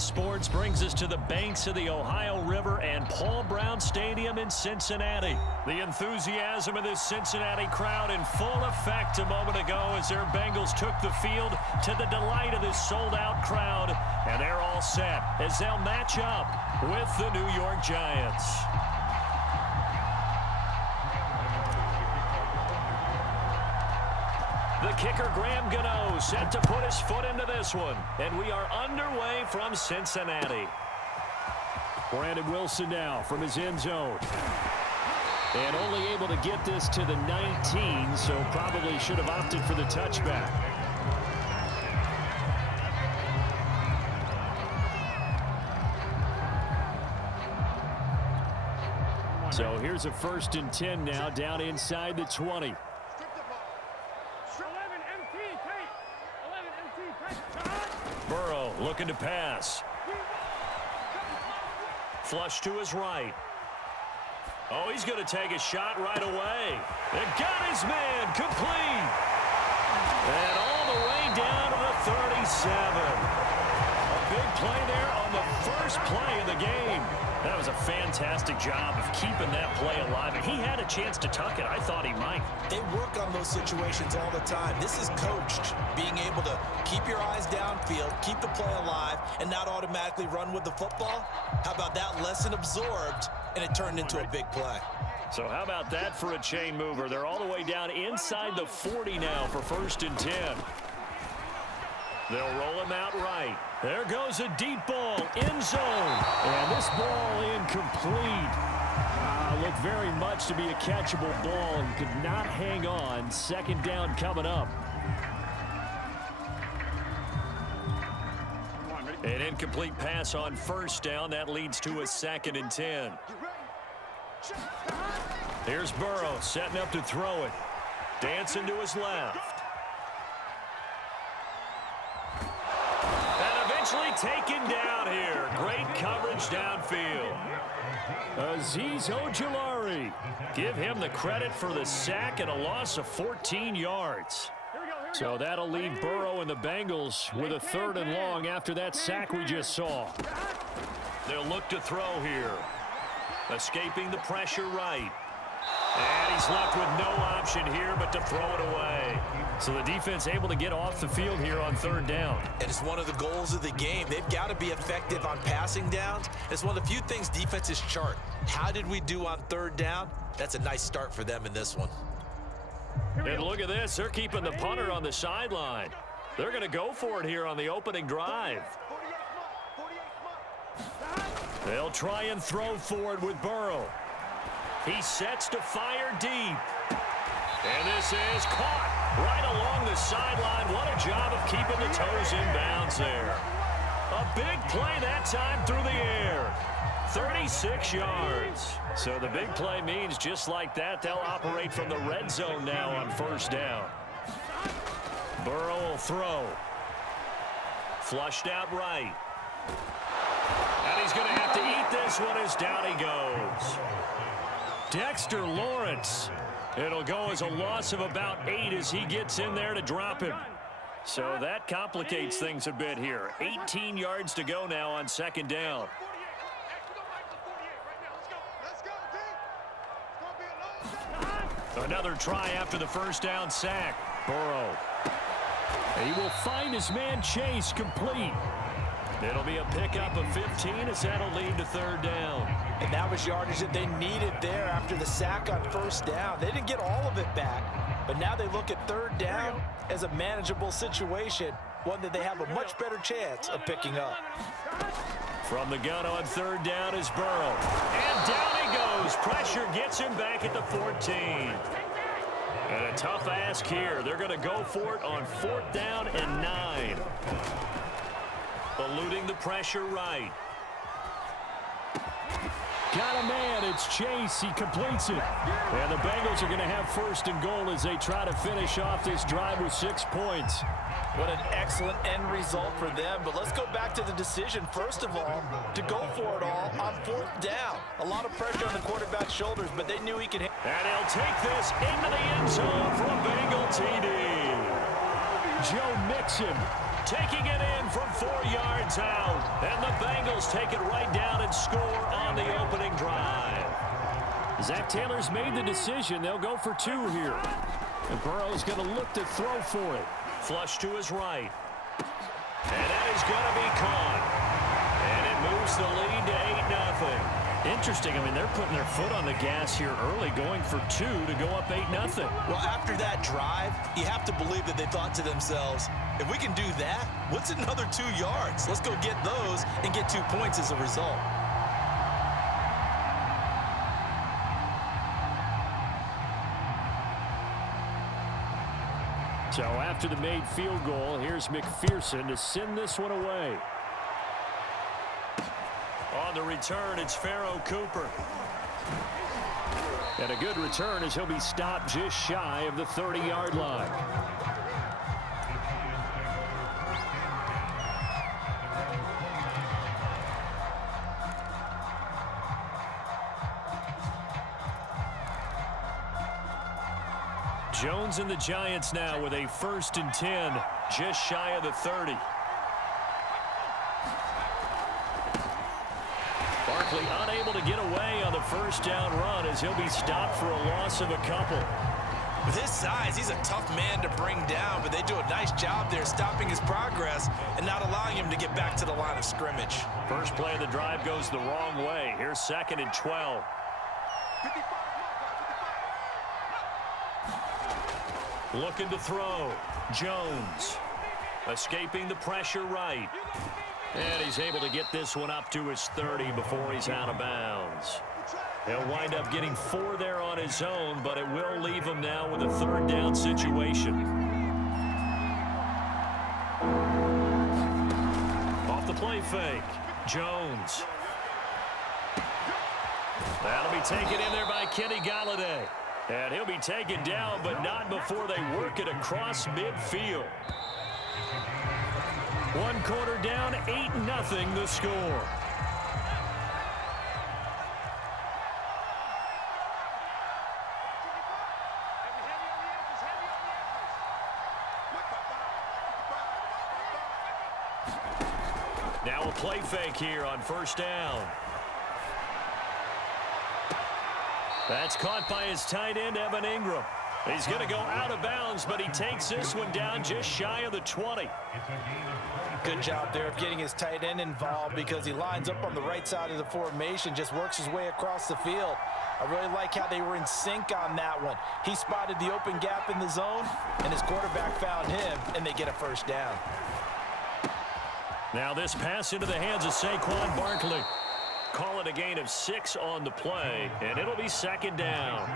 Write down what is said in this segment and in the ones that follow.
Sports brings us to the banks of the Ohio River and Paul Brown Stadium in Cincinnati. The enthusiasm of this Cincinnati crowd in full effect a moment ago as their Bengals took the field to the delight of this sold-out crowd. And they're all set as they'll match up with the New York Giants. The kicker, Graham Gano, set to put his foot into this one. And we are underway from Cincinnati. Brandon Wilson now from his end zone. And only able to get this to the 19, so probably should have opted for the touchback. So here's a 1st and 10 now, down inside the 20. Burrow looking to pass. Flush to his right. Oh, he's going to take a shot right away. It got his man complete. And all the way down to the 37. A big play there on the first play of the game. That was a fantastic job of keeping that play alive. And he had a chance to tuck it. I thought he might. They work on those situations all the time. This is coached, being able to keep your eyes downfield, keep the play alive, and not automatically run with the football. How about that lesson absorbed, and it turned into a big play. So how about that for a chain mover? They're all the way down inside the 40 now for 1st and 10. They'll roll him out right. There goes a deep ball, end zone. And this ball incomplete. Looked very much to be a catchable ball and could not hang on. 2nd down coming up. An incomplete pass on 1st down. That leads to a 2nd and 10. Here's Burrow setting up to throw it. Dancing to his left. Taken down here. Great coverage downfield. Azeez Ojulari. Give him the credit for the sack and a loss of 14 yards. So that'll leave Burrow and the Bengals with a 3rd and long after that sack we just saw. They'll look to throw here. Escaping the pressure right. And he's left with no option here but to throw it away. So the defense able to get off the field here on 3rd down. And it's one of the goals of the game. They've got to be effective on passing downs. It's one of the few things defenses chart. How did we do on 3rd down? That's a nice start for them in this one. And look at this. They're keeping the punter on the sideline. They're going to go for it here on the opening drive. They'll try and throw forward with Burrow. He sets to fire deep. And this is caught right along the sideline. What a job of keeping the toes in bounds there. A big play that time through the air. 36 yards. So the big play means just like that, they'll operate from the red zone now on 1st down. Burrow will throw. Flushed out right. And he's going to have to eat this one as down he goes. Dexter Lawrence. It'll go as a loss of about 8 as he gets in there to drop him. So that complicates things a bit here. 18 yards to go now on 2nd down. Another try after the 1st down sack. Burrow. He will find his man Chase complete. It'll be a pickup of 15 as that'll lead to 3rd down. And that was yardage that they needed there after the sack on 1st down. They didn't get all of it back, but now they look at 3rd down as a manageable situation, one that they have a much better chance of picking up. From the gun on 3rd down is Burrow. And down he goes. Pressure gets him back at the 14. And a tough ask here. They're going to go for it on 4th down and 9. Eluding the pressure right. Got a man. It's Chase. He completes it. And the Bengals are going to have 1st and goal as they try to finish off this drive with 6 points. What an excellent end result for them. But let's go back to the decision, first of all, to go for it all on 4th down. A lot of pressure on the quarterback's shoulders, but they knew he could hit. And he'll take this into the end zone for a Bengal TD. Joe Mixon taking it in from 4 yards out. And the Bills take it right down and score on the opening drive. Zach Taylor's made the decision. They'll go for 2 here. And Burrow's going to look to throw for it. Flush to his right. And that is going to be caught. And it moves the lead to 8-0. Interesting. I mean, they're putting their foot on the gas here early, going for 2 to go up 8-0. Well, after that drive, you have to believe that they thought to themselves, if we can do that, what's another 2 yards? Let's go get those and get 2 points as a result. So after the made field goal, here's McPherson to send this one away. On the return, it's Pharaoh Cooper. And a good return as he'll be stopped just shy of the 30-yard line. Jones and the Giants now with a 1st and 10, just shy of the 30. Barkley unable to get away on the 1st down run as he'll be stopped for a loss of a couple. With his size, he's a tough man to bring down, but they do a nice job there stopping his progress and not allowing him to get back to the line of scrimmage. First play of the drive goes the wrong way. Here's 2nd and 12. Looking to throw. Jones. Escaping the pressure right. And he's able to get this one up to his 30 before he's out of bounds. He'll wind up getting 4 there on his own, but it will leave him now with a 3rd down situation. Off the play fake. Jones. That'll be taken in there by Kenny Golladay. And he'll be taken down, but not before they work it across midfield. 1 quarter down, 8-0 the score. Now a play fake here on 1st down. That's caught by his tight end, Evan Ingram. He's going to go out of bounds, but he takes this one down just shy of the 20. Good job there of getting his tight end involved because he lines up on the right side of the formation, just works his way across the field. I really like how they were in sync on that one. He spotted the open gap in the zone, and his quarterback found him, and they get a 1st down. Now this pass into the hands of Saquon Barkley. Call it a gain of 6 on the play, and it'll be 2nd down.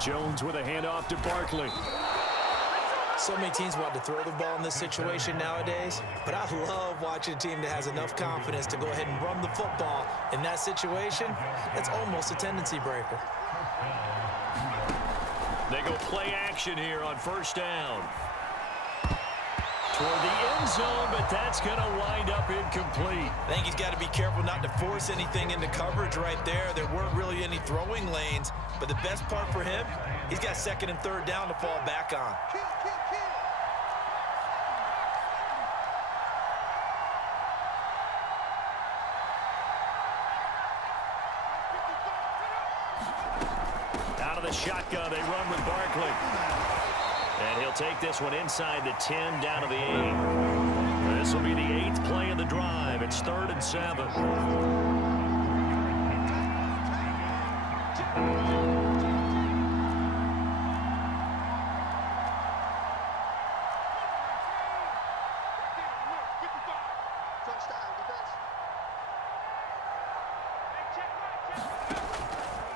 Jones with a handoff to Barkley. So many teams want to throw the ball in this situation nowadays, but I love watching a team that has enough confidence to go ahead and run the football. In that situation, that's almost a tendency breaker. They go play action here on 1st down. Toward the end zone, but that's going to wind up incomplete. I think he's got to be careful not to force anything into coverage right there. There weren't really any throwing lanes, but the best part for him, he's got 2nd and 3rd down to fall back on. Out of the shotgun, they run with Barkley. And he'll take this one inside the 10, down to the 8. This will be the 8th play of the drive. It's 3rd and 7.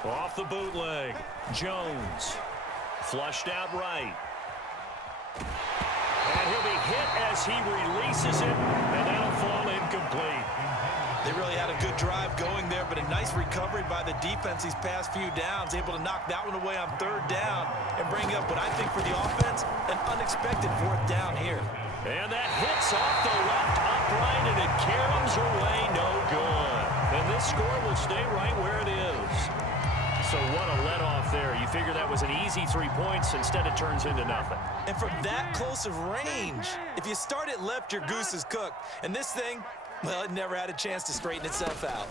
Off the bootleg, Jones. Flushed out right. And he'll be hit as he releases it, and that'll fall incomplete. They really had a good drive going there, but a nice recovery by the defense these past few downs, able to knock that one away on 3rd down and bring up what I think for the offense, an unexpected 4th down here. And that hits off the left upright, and it caroms away no good. And this score will stay right where it is. So what a let-off there. You figure that was an easy 3 points. Instead, it turns into nothing. And from that close of range, if you start it left, your goose is cooked. And this thing, well, it never had a chance to straighten itself out.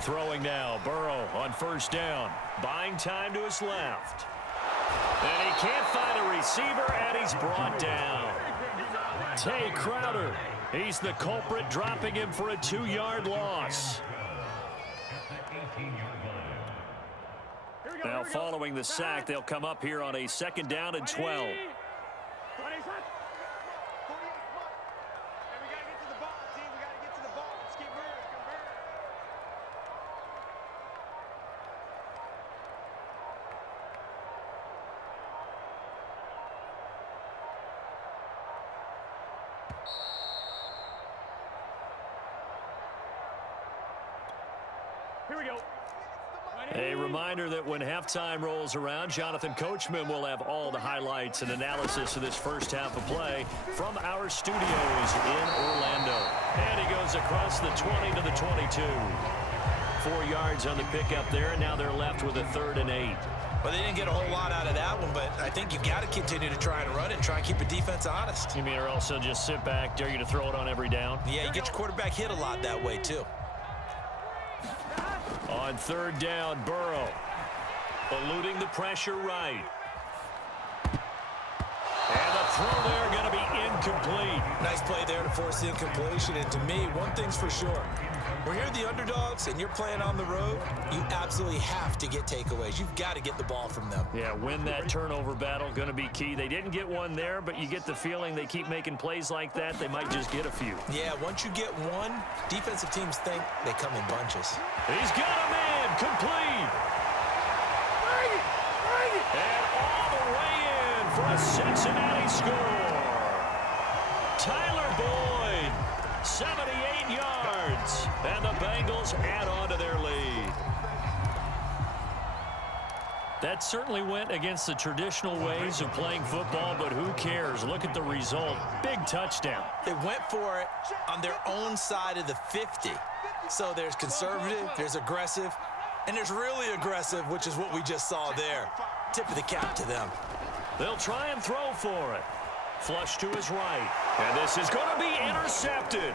Throwing now, Burrow on first down. Buying time to his left. And he can't find a receiver, and he's brought down. Tay Crowder. He's the culprit, dropping him for a 2-yard loss. Now, following the sack, they'll come up here on a 2nd down and 12. Here we go. A reminder that when halftime rolls around, Jonathan Coachman will have all the highlights and analysis of this first half of play from our studios in Orlando. And he goes across the 20 to the 22. 4 yards on the pickup there, and now they're left with a 3rd and 8. Well, they didn't get a whole lot out of that one, but I think you've got to continue to try and run it and try and keep the defense honest. You mean, or else they'll just sit back, dare you to throw it on every down? Yeah, you get your quarterback hit a lot that way, too. On 3rd down, Burrow eluding the pressure right. And the throw there going to be incomplete. Nice play there to force the incompletion. And to me, one thing's for sure. When you're the underdogs and you're playing on the road, you absolutely have to get takeaways. You've got to get the ball from them. Yeah, win that turnover battle, going to be key. They didn't get one there, but you get the feeling they keep making plays like that, they might just get a few. Yeah, once you get one, defensive teams think they come in bunches. He's got a man, complete. And all the way in for a Cincinnati score. Tyler Boyd, 78 yards, and the Bengals add on to their lead. That certainly went against the traditional ways of playing football, but who cares? Look at the result. Big touchdown. They went for it on their own side of the 50. So there's conservative, there's aggressive, and there's really aggressive, which is what we just saw there. Tip of the cap to them. They'll try and throw for it. Flush to his right. And this is going to be intercepted.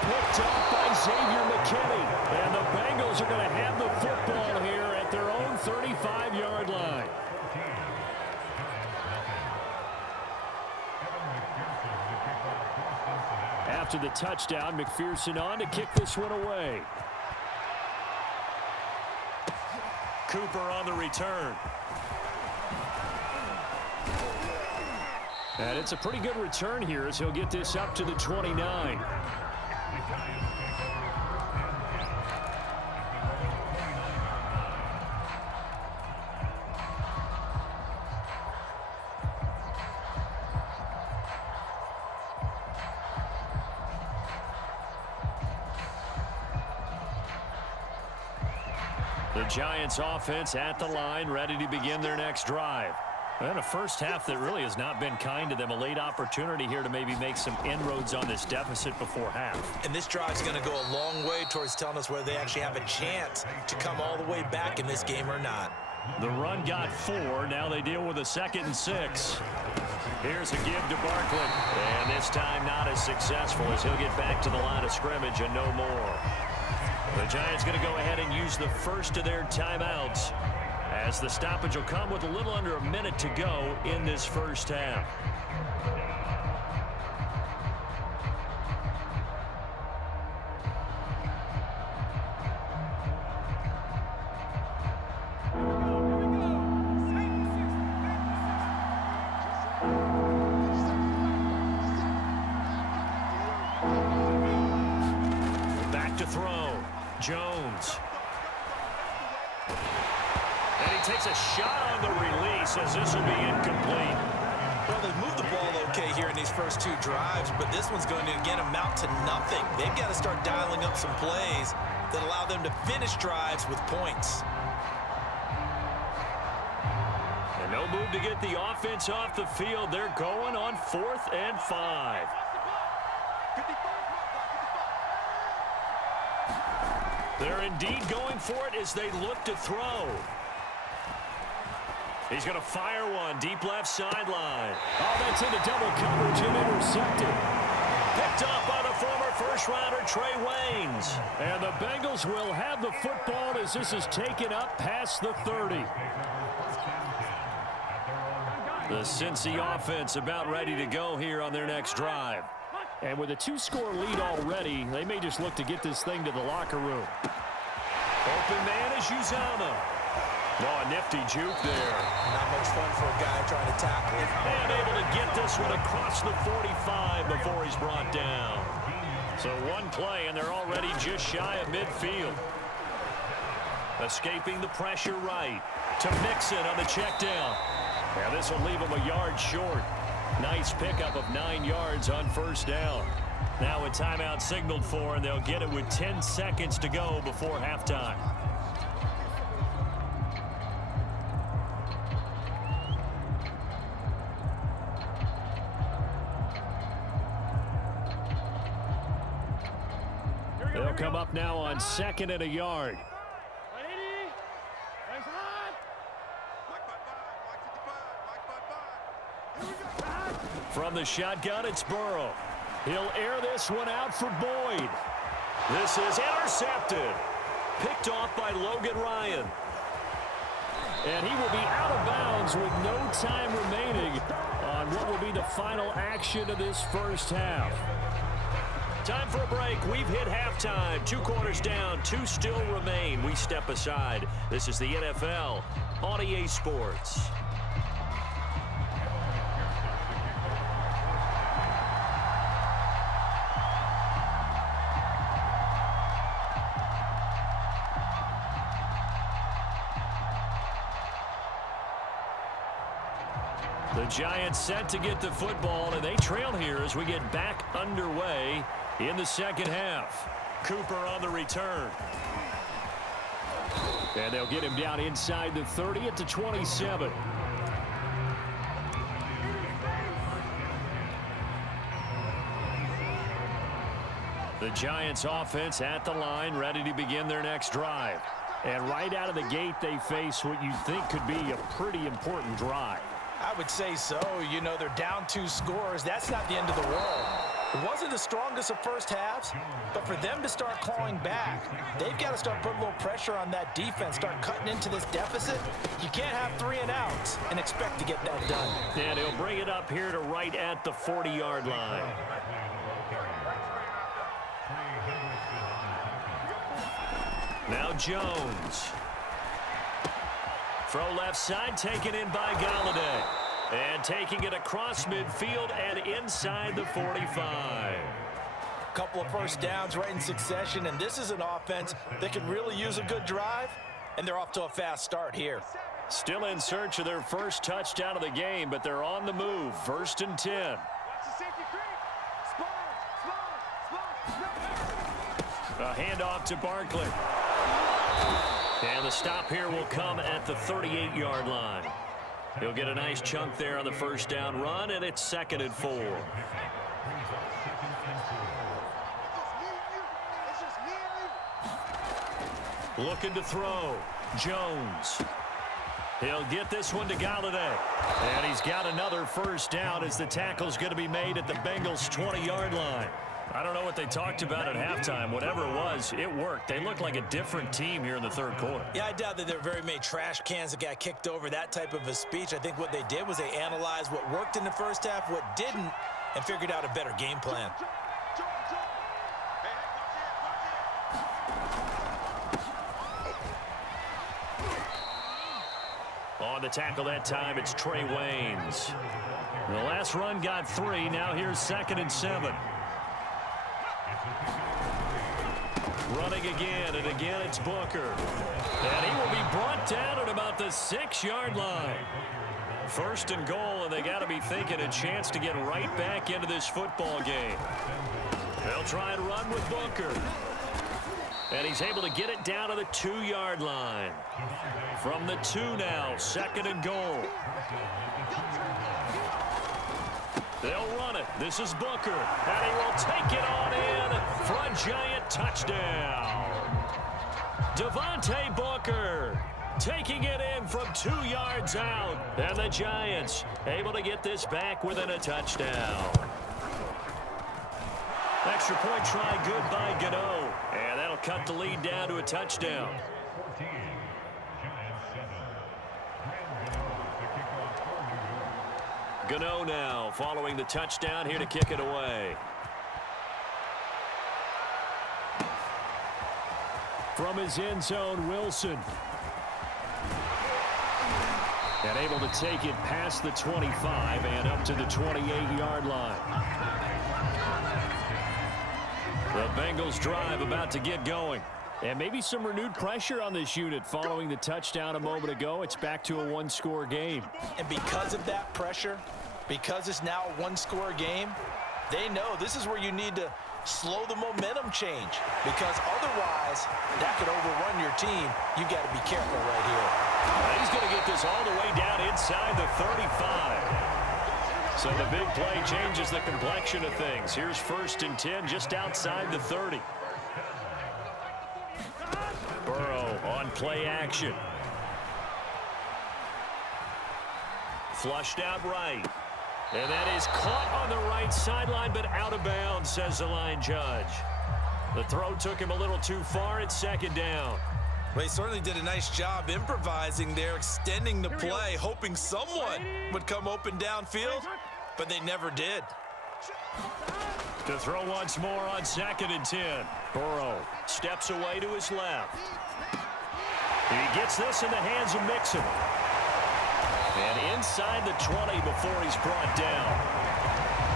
Picked off by Xavier McKinney. And the Bengals are going to have the football here at their own 35-yard line. After the touchdown, McPherson on to kick this one away. Cooper on the return. And it's a pretty good return here as he'll get this up to the 29. The Giants offense at the line, ready to begin their next drive. And a first half that really has not been kind to them. A late opportunity here to maybe make some inroads on this deficit before half. And this drive's going to go a long way towards telling us whether they actually have a chance to come all the way back in this game or not. The run got 4. Now they deal with a 2nd and 6. Here's a give to Barkley. And this time not as successful as he'll get back to the line of scrimmage and no more. The Giants going to go ahead and use the first of their timeouts, as the stoppage will come with a little under a minute to go in this first half. Back to throw. Jones. And he takes a shot on the release as this will be incomplete. Well, they've moved the ball okay here in these first 2 drives, but this one's going to, again, amount to nothing. They've got to start dialing up some plays that allow them to finish drives with points. And no move to get the offense off the field. They're going on 4th and 5. They're indeed going for it as they look to throw. He's going to fire one deep left sideline. Oh, that's into double coverage and intercepted. Picked up by the former first-rounder Trey Waynes. And the Bengals will have the football as this is taken up past the 30. The Cincy offense about ready to go here on their next drive. And with a 2-score lead already, they may just look to get this thing to the locker room. Open man is Uzama. Oh, a nifty juke there. Not much fun for a guy trying to tackle it. And able to get this one across the 45 before he's brought down. So one play, and they're already just shy of midfield. Escaping the pressure right to Mixon on the check down. Now this will leave him a yard short. Nice pickup of 9 yards on first down. Now a timeout signaled for, and they'll get it with 10 seconds to go before halftime. They'll come up now on 2nd and a yard. From the shotgun, it's Burrow. He'll air this one out for Boyd. This is intercepted. Picked off by Logan Ryan. And he will be out of bounds with no time remaining on what will be the final action of this first half. Time for a break. We've hit halftime. 2 quarters down, 2 still remain. We step aside. This is the NFL on EA Sports. The Giants set to get the football, and they trail here as we get back underway in the second half. Cooper on the return. And they'll get him down inside the 30 at the 27. The Giants offense at the line, ready to begin their next drive. And right out of the gate, they face what you think could be a pretty important drive. I would say so. You know, they're down 2 scores. That's not the end of the world. It wasn't the strongest of first halves, but for them to start clawing back, they've got to start putting a little pressure on that defense, start cutting into this deficit. You can't have 3 and outs and expect to get that done. And he'll bring it up here to right at the 40-yard line. Now Jones. Throw left side, taken in by Galladay. And taking it across midfield and inside the 45. Couple of first downs right in succession, and this is an offense that could really use a good drive, and they're off to a fast start here. Still in search of their first touchdown of the game, but they're on the move. 1st and 10. A handoff to Barkley. And the stop here will come at the 38-yard line. He'll get a nice chunk there on the first down run, and it's 2nd and 4. Looking to throw. Jones. He'll get this one to Galladay. And he's got another first down as the tackle's going to be made at the Bengals' 20-yard line. I don't know what they talked about at halftime. Whatever it was, it worked. They look like a different team here in the 3rd quarter. Yeah, I doubt that there were very many trash cans that got kicked over, that type of a speech. I think what they did was they analyzed what worked in the first half, what didn't, and figured out a better game plan. On the tackle that time, it's Trey Waynes. The last run got 3. Now here's 2nd and 7. Running again, and again it's Booker. And he will be brought down at about the 6-yard line. 1st and goal, and they got to be thinking a chance to get right back into this football game. They'll try and run with Booker. And he's able to get it down to the 2-yard line. From the 2 now, 2nd and goal. They'll run it. This is Booker. And he will take it on in for a Giant touchdown. Devontae Booker taking it in from 2 yards out. And the Giants able to get this back within a touchdown. Extra point try good by Gano. And that'll cut the lead down to a touchdown. Gano now following the touchdown here to kick it away. From his end zone, Wilson. And able to take it past the 25 and up to the 28-yard line. The Bengals drive about to get going. And maybe some renewed pressure on this unit following the touchdown a moment ago. It's back to a one-score game. And because of that pressure, because it's now a one-score game, they know this is where you need to slow the momentum change, because otherwise that could overrun your team. You got to be careful right here. He's going to get this all the way down inside the 35. So the big play changes the complexion of things. Here's 1st and 10 just outside the 30. Burrow on play action. Flushed out right. And that is caught on the right sideline, but out of bounds, says the line judge. The throw took him a little too far. It's 2nd down. They certainly did a nice job improvising there, extending the play, hoping someone would come open downfield, but they never did. To throw once more on 2nd and 10. Burrow steps away to his left. He gets this in the hands of Mixon. And inside the 20 before he's brought down.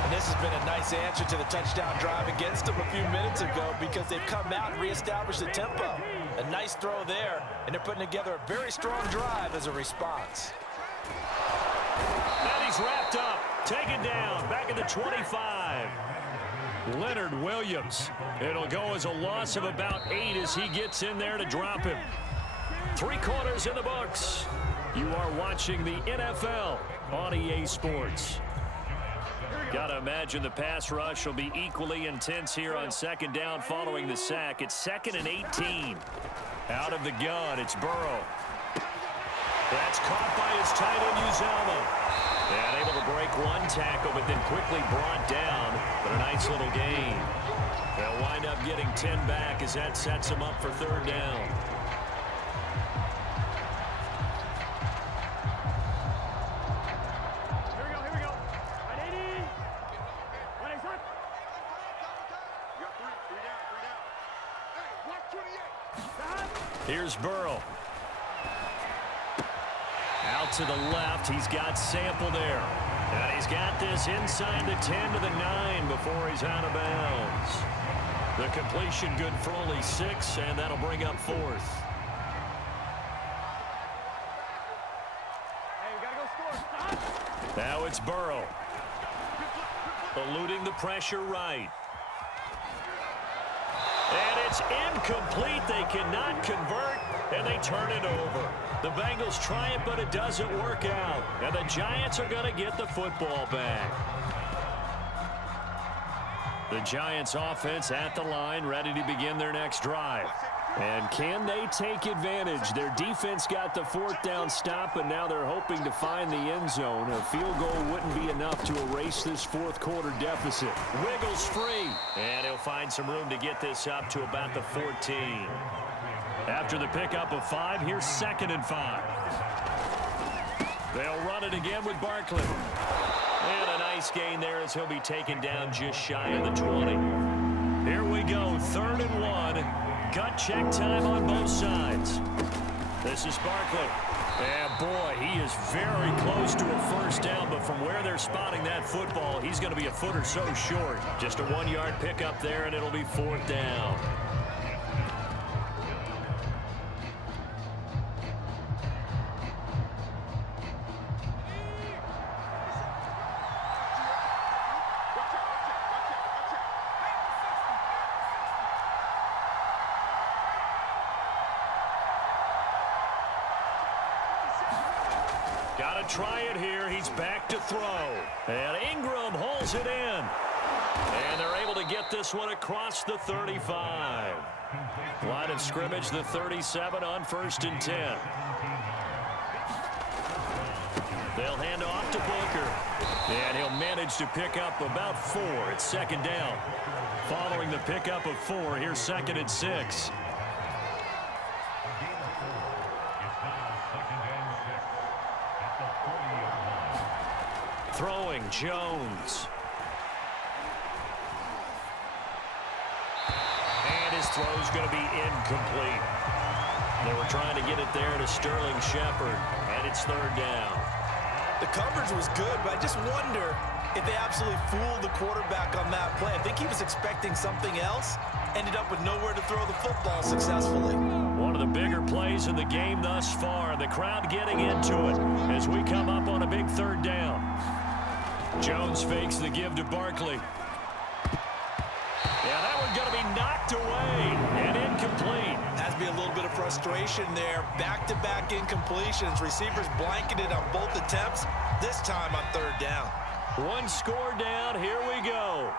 And this has been a nice answer to the touchdown drive against them a few minutes ago, because they've come out and reestablished the tempo. A nice throw there, and they're putting together a very strong drive as a response. And he's wrapped up, taken down, back at the 25. Leonard Williams. It'll go as a loss of about 8 as he gets in there to drop him. 3 quarters in the books. You are watching the NFL on EA Sports. Got to imagine the pass rush will be equally intense here on 2nd down following the sack. It's 2nd and 18. Out of the gun, it's Burrow. That's caught by his tight end, Uzomah. And able to break one tackle, but then quickly brought down. But a nice little gain. They'll wind up getting 10 back as that sets them up for 3rd down. Here's Burrow. Out to the left. He's got Sample there. And he's got this inside the 10 to the 9 before he's out of bounds. The completion good for only 6, and that'll bring up 4th. Now it's Burrow. Eluding the pressure right. And it's incomplete. They cannot convert, and they turn it over. The Bengals try it, but it doesn't work out. And the Giants are going to get the football back. The Giants offense at the line, ready to begin their next drive. And can they take advantage? Their defense got the 4th down stop, and now they're hoping to find the end zone. A field goal wouldn't be enough to erase this 4th quarter deficit. Wiggles free, and he'll find some room to get this up to about the 14. After the pickup of 5, here's 2nd and 5. They'll run it again with Barkley. And a nice gain there as he'll be taken down just shy of the 20. Here we go, 3rd and 1. Gut check time on both sides. This is Barkley. And boy, he is very close to a 1st down, but from where they're spotting that football, he's going to be a foot or so short. Just a 1-yard pickup there, and it'll be 4th down. Got to try it here. He's back to throw. And Ingram holds it in. And they're able to get this one across the 35. Line of scrimmage, the 37 on 1st and 10. They'll hand off to Booker. And he'll manage to pick up about 4. It's 2nd down. Following the pickup of 4, here's 2nd and 6. Throwing, Jones. And his throw's going to be incomplete. They were trying to get it there to Sterling Shepard, and it's 3rd down. The coverage was good, but I just wonder if they absolutely fooled the quarterback on that play. I think he was expecting something else, ended up with nowhere to throw the football successfully. One of the bigger plays in the game thus far. The crowd getting into it as we come up on a big 3rd down. Jones fakes the give to Barkley. Yeah, that one's going to be knocked away and incomplete. Has to be a little bit of frustration there. Back-to-back incompletions. Receivers blanketed on both attempts, this time on 3rd down. One score down. Here we go.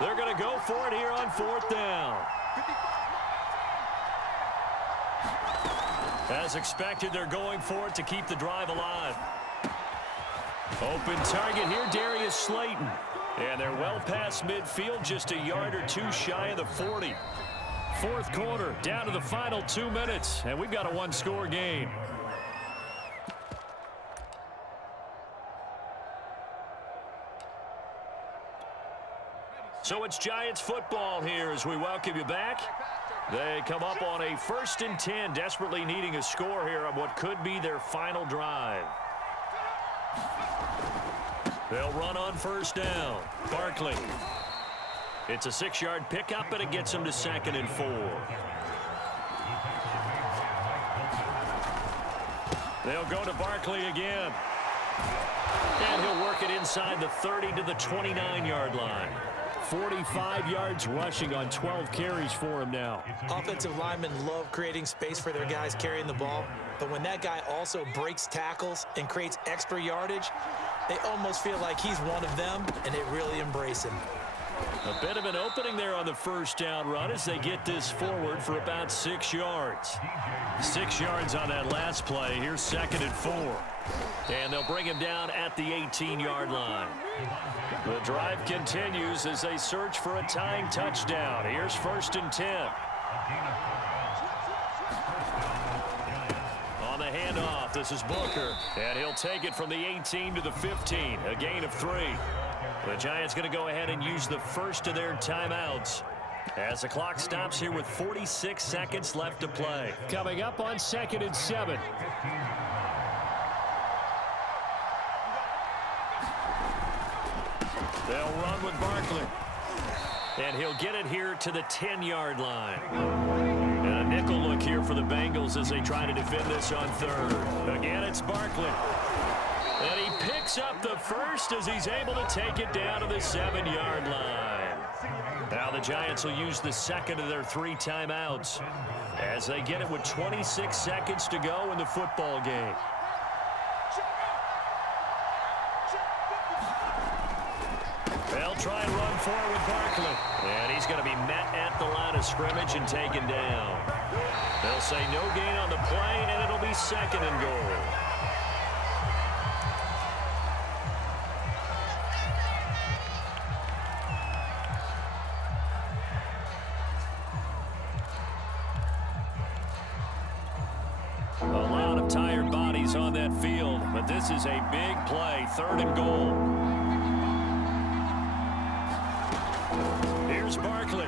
They're going to go for it here on 4th down. As expected, they're going for it to keep the drive alive. Open target here, Darius Slayton. And they're well past midfield, just a yard or 2 shy of the 40. 4th quarter, down to the final 2 minutes, and we've got a 1-score game. So it's Giants football here as we welcome you back. They come up on a 1st and 10, desperately needing a score here on what could be their final drive. They'll run on 1st down. Barkley. It's a 6-yard pickup, and it gets them to 2nd and 4. They'll go to Barkley again. And he'll work it inside the 30 to the 29-yard line. 45 yards rushing on 12 carries for him now. Offensive linemen love creating space for their guys carrying the ball, but when that guy also breaks tackles and creates extra yardage, they almost feel like he's one of them, and they really embrace him. A bit of an opening there on the 1st down run as they get this forward for about 6 yards. 6 yards on that last play. Here's 2nd and 4. And they'll bring him down at the 18-yard line. The drive continues as they search for a tying touchdown. Here's 1st and 10. On the handoff, this is Booker. And he'll take it from the 18 to the 15. A gain of 3. The Giants going to go ahead and use the first of their timeouts as the clock stops here with 46 seconds left to play. Coming up on 2nd and 7. They'll run with Barkley. And he'll get it here to the 10-yard line. And a nickel look here for the Bengals as they try to defend this on 3rd. Again, it's Barkley. And he picks up the first as he's able to take it down to the 7-yard line. Now the Giants will use the 2nd of their 3 timeouts as they get it with 26 seconds to go in the football game. They'll try and run forward with Barkley. And he's going to be met at the line of scrimmage and taken down. They'll say no gain on the play, and it'll be 2nd and goal. A lot of tired bodies on that field, but this is a big play. 3rd and goal. Here's Barkley.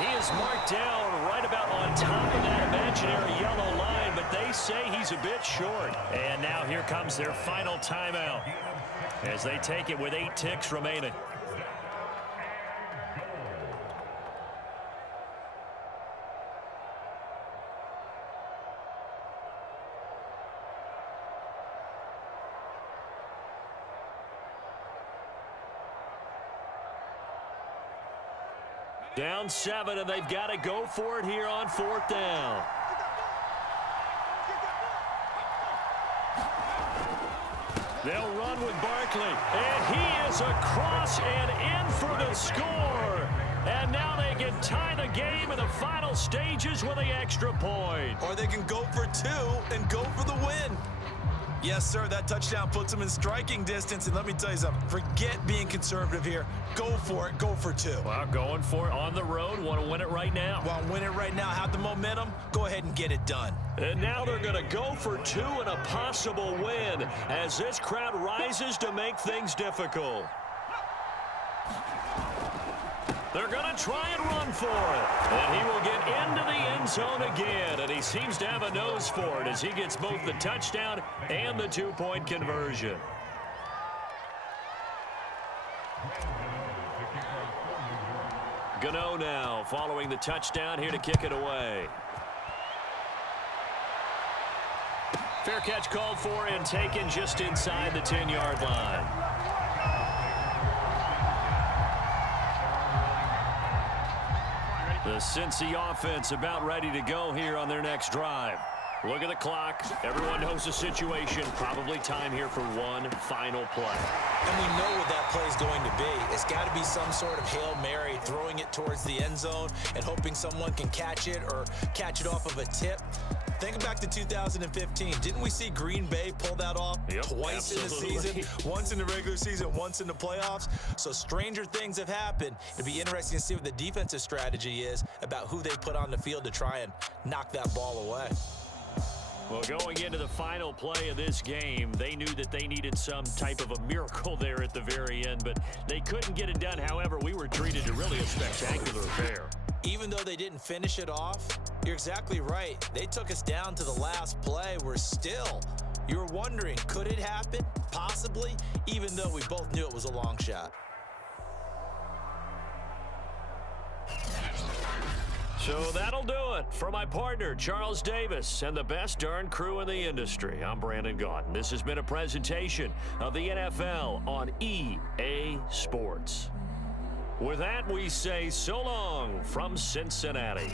He is marked down right about on top of that imaginary yellow line, but they say he's a bit short. And now here comes their final timeout as they take it with 8 ticks remaining. Down 7, and they've got to go for it here on 4th down. They'll run with Barkley, and he is across and in for the score. And now they can tie the game in the final stages with the extra point. Or they can go for two and go for the win. Yes, sir, that touchdown puts them in striking distance. And let me tell you something, forget being conservative here. Go for it, go for two. Well, going for it on the road, want to win it right now. Want to win it right now, have the momentum, go ahead and get it done. And now they're going to go for two and a possible win as this crowd rises to make things difficult. They're going to try and run for it. And he will get into the end zone again. And he seems to have a nose for it as he gets both the touchdown and the two-point conversion. Gano now following the touchdown here to kick it away. Fair catch called for and taken just inside the 10-yard line. The Cincy offense about ready to go here on their next drive. Look at the clock. Everyone knows the situation. Probably time here for one final play. And we know what that play is going to be. It's got to be some sort of Hail Mary, throwing it towards the end zone and hoping someone can catch it or catch it off of a tip. Think back to 2015. Didn't we see Green Bay pull that off twice absolutely. in the season? Once in the regular season, once in the playoffs. So stranger things have happened. It'll be interesting to see what the defensive strategy is about who they put on the field to try and knock that ball away. Well, going into the final play of this game, they knew that they needed some type of a miracle there at the very end, but they couldn't get it done. However, we were treated to really a spectacular affair. Even though they didn't finish it off, you're exactly right. They took us down to the last play. You're wondering, could it happen? Possibly, even though we both knew it was a long shot. So that'll do it for my partner, Charles Davis, and the best darn crew in the industry. I'm Brandon Gaudin. This has been a presentation of the NFL on EA Sports. With that, we say so long from Cincinnati.